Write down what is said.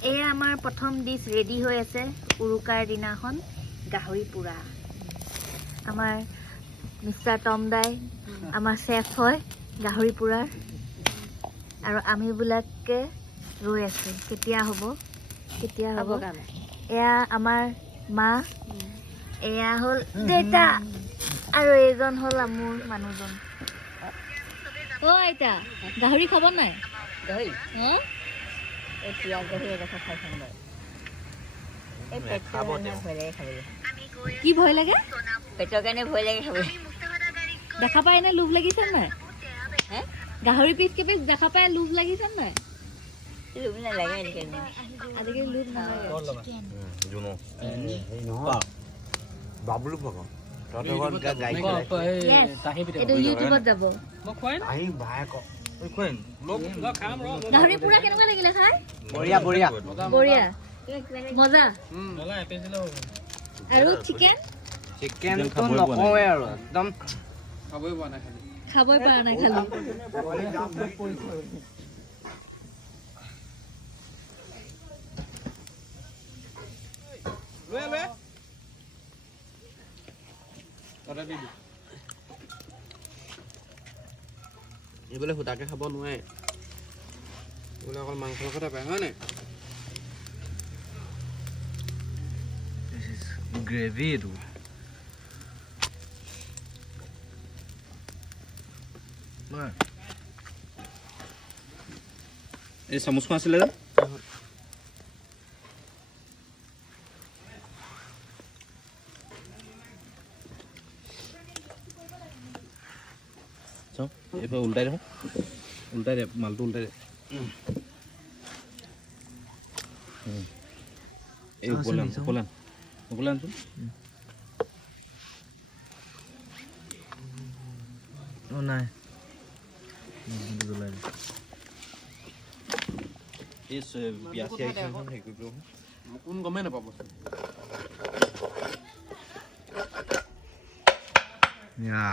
এয়া আমাৰ প্ৰথম ডিশ ৰেডি হৈ আছে উৰুকাৰ দিনাখন গাহৰি পুৰা আমাৰ মিষ্টাৰ টমদাই আমাৰ চেফ হয় গাহৰি পুৰাৰ আৰু আমিবিলাকে ৰৈ আছো কেতিয়া হ'ব এয়া আমাৰ মা এয়া হ'ল দেউতা আৰু এইজন হ'ল মোৰ মানুহজন অ আইতা গাহৰি খাব নাই গাহৰি হা এতিয়া গাহৰি দেখা খাই খাম বাৰু এই পেটৰ কাৰণে ভয় লাগে খাবলৈ কি ভয় লাগে পেটৰ কাৰণে ভয় লাগে খাবলৈ দেখা পাই এনে লোভ লাগিছে নাই হে গাহৰি পিচ কেপিচ দেখা পাই লোভ লাগিছে নাই লোভ নালাগে আজিকালি আজিকালি লোভ নালাগে বাবলু ভগত এইটো ইউটিউবত যাব গাহৰি পুৰা কেনেকুৱা লাগিলে খাই বঢ়িয়া বঢ়িয়া বঢ়িয়া মজা আৰু চিকেন চিকেনটো নকওঁৱে আৰু একদম খাবই পৰা নাই খালি এইবোলে সুদাকে খাব নোৱাৰে এইবোলে অকল মাংসৰ কথা পায় হয় নাই গ্ৰেভি এইটো এই চামুচখন আছিলে যে এইবাৰ উল্টাই দেখোন উল্টাই দে মালটো উল্টাই দে এই উপলান আনচোন অ নাই এই পিয়াঁচি আহিছে হেৰি কৰিব কোন গমেই নাপাব ইয়া